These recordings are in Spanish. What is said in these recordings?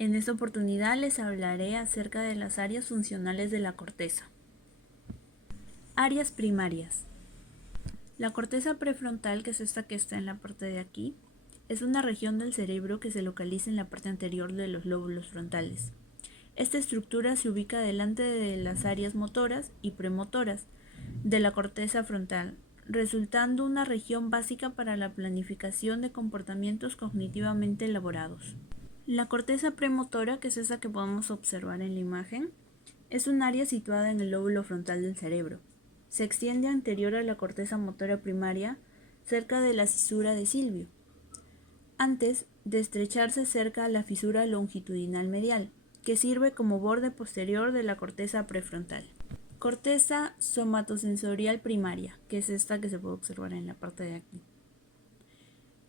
En esta oportunidad les hablaré acerca de las áreas funcionales de la corteza. Áreas primarias. La corteza prefrontal, que es esta que está en la parte de aquí, es una región del cerebro que se localiza en la parte anterior de los lóbulos frontales. Esta estructura se ubica delante de las áreas motoras y premotoras de la corteza frontal, resultando una región básica para la planificación de comportamientos cognitivamente elaborados. La corteza premotora, que es esa que podemos observar en la imagen, es un área situada en el lóbulo frontal del cerebro. Se extiende anterior a la corteza motora primaria, cerca de la cisura de Silvio, antes de estrecharse cerca a la fisura longitudinal medial, que sirve como borde posterior de la corteza prefrontal. Corteza somatosensorial primaria, que es esta que se puede observar en la parte de aquí.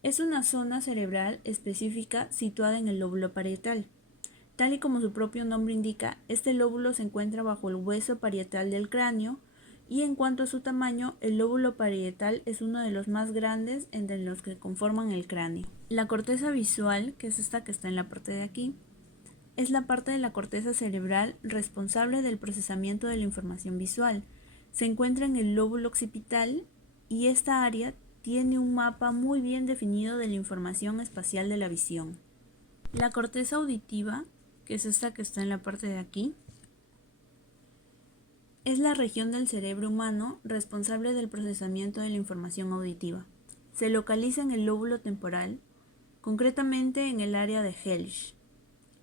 Es una zona cerebral específica situada en el lóbulo parietal. Tal y como su propio nombre indica, este lóbulo se encuentra bajo el hueso parietal del cráneo y en cuanto a su tamaño, el lóbulo parietal es uno de los más grandes entre los que conforman el cráneo. La corteza visual, que es esta que está en la parte de aquí, es la parte de la corteza cerebral responsable del procesamiento de la información visual. Se encuentra en el lóbulo occipital y esta área tiene un mapa muy bien definido de la información espacial de la visión. La corteza auditiva, que es esta que está en la parte de aquí, es la región del cerebro humano responsable del procesamiento de la información auditiva. Se localiza en el lóbulo temporal, concretamente en el área de Helsch,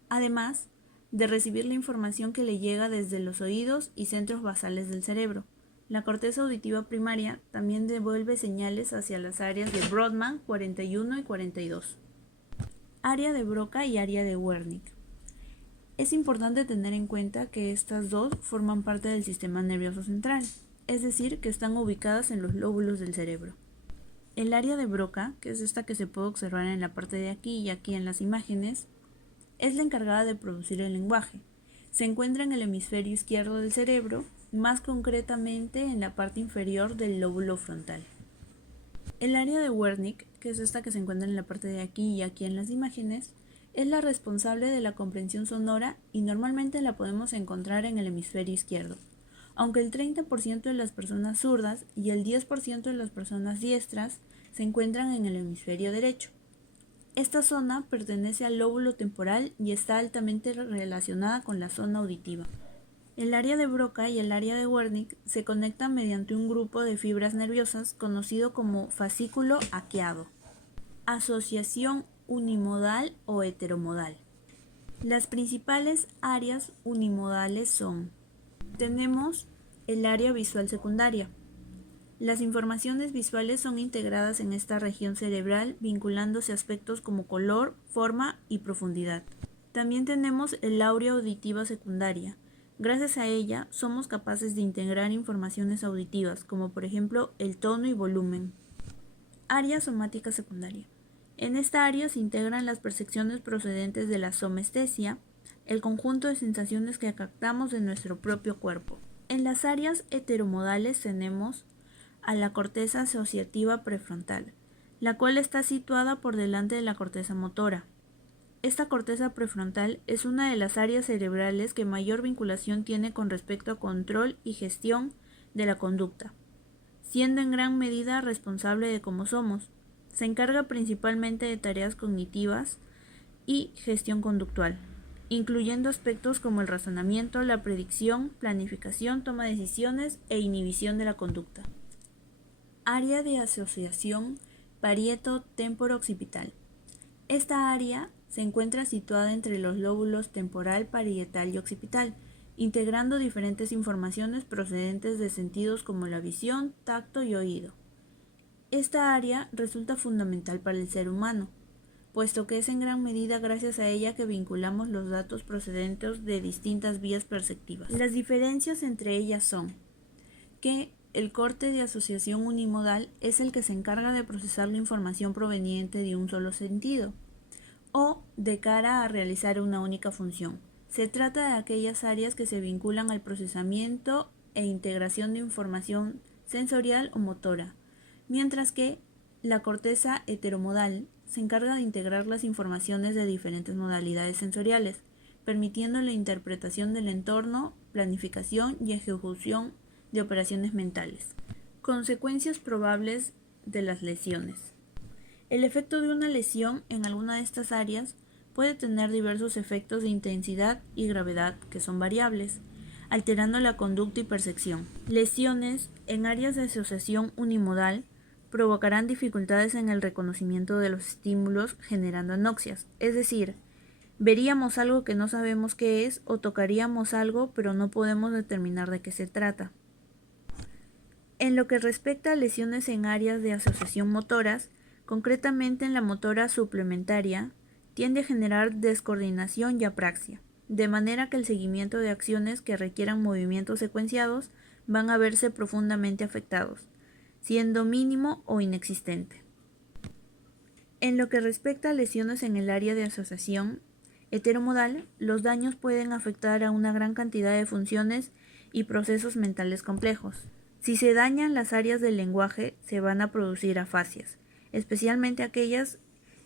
además de recibir la información que le llega desde los oídos y centros basales del cerebro. La corteza auditiva primaria también devuelve señales hacia las áreas de Brodmann 41 y 42. Área de Broca y área de Wernicke. Es importante tener en cuenta que estas dos forman parte del sistema nervioso central, es decir, que están ubicadas en los lóbulos del cerebro. El área de Broca, que es esta que se puede observar en la parte de aquí y aquí en las imágenes, es la encargada de producir el lenguaje. Se encuentra en el hemisferio izquierdo del cerebro, más concretamente en la parte inferior del lóbulo frontal. El área de Wernicke, que es esta que se encuentra en la parte de aquí y aquí en las imágenes, es la responsable de la comprensión sonora y normalmente la podemos encontrar en el hemisferio izquierdo, aunque el 30% de las personas zurdas y el 10% de las personas diestras se encuentran en el hemisferio derecho. Esta zona pertenece al lóbulo temporal y está altamente relacionada con la zona auditiva. El área de Broca y el área de Wernicke se conectan mediante un grupo de fibras nerviosas conocido como fascículo arqueado. Asociación unimodal o heteromodal. Las principales áreas unimodales son: tenemos el área visual secundaria. Las informaciones visuales son integradas en esta región cerebral vinculándose a aspectos como color, forma y profundidad. También tenemos el área auditiva secundaria. Gracias a ella somos capaces de integrar informaciones auditivas, como por ejemplo el tono y volumen. Área somática secundaria. En esta área se integran las percepciones procedentes de la somestesia, el conjunto de sensaciones que captamos de nuestro propio cuerpo. En las áreas heteromodales tenemos a la corteza asociativa prefrontal, la cual está situada por delante de la corteza motora. Esta corteza prefrontal es una de las áreas cerebrales que mayor vinculación tiene con respecto a control y gestión de la conducta, siendo en gran medida responsable de cómo somos. Se encarga principalmente de tareas cognitivas y gestión conductual, incluyendo aspectos como el razonamiento, la predicción, planificación, toma de decisiones e inhibición de la conducta. Área de asociación parieto-temporo-occipital. Esta área se encuentra situada entre los lóbulos temporal, parietal y occipital, integrando diferentes informaciones procedentes de sentidos como la visión, tacto y oído. Esta área resulta fundamental para el ser humano, puesto que es en gran medida gracias a ella que vinculamos los datos procedentes de distintas vías perceptivas. Las diferencias entre ellas son que el corte de asociación unimodal es el que se encarga de procesar la información proveniente de un solo sentido o de cara a realizar una única función. Se trata de aquellas áreas que se vinculan al procesamiento e integración de información sensorial o motora, mientras que la corteza heteromodal se encarga de integrar las informaciones de diferentes modalidades sensoriales, permitiendo la interpretación del entorno, planificación y ejecución de operaciones mentales. Consecuencias probables de las lesiones. El efecto de una lesión en alguna de estas áreas puede tener diversos efectos de intensidad y gravedad que son variables, alterando la conducta y percepción. Lesiones en áreas de asociación unimodal provocarán dificultades en el reconocimiento de los estímulos, generando anoxias, es decir, veríamos algo que no sabemos qué es o tocaríamos algo pero no podemos determinar de qué se trata. En lo que respecta a lesiones en áreas de asociación motoras, concretamente en la motora suplementaria, tiende a generar descoordinación y apraxia, de manera que el seguimiento de acciones que requieran movimientos secuenciados van a verse profundamente afectados, siendo mínimo o inexistente. En lo que respecta a lesiones en el área de asociación heteromodal, los daños pueden afectar a una gran cantidad de funciones y procesos mentales complejos. Si se dañan las áreas del lenguaje, se van a producir afasias, especialmente aquellas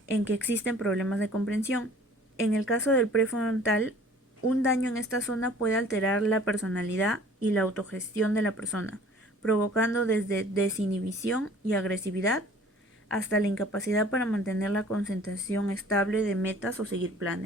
en que existen problemas de comprensión. En el caso del prefrontal, un daño en esta zona puede alterar la personalidad y la autogestión de la persona, provocando desde desinhibición y agresividad hasta la incapacidad para mantener la concentración estable de metas o seguir planes.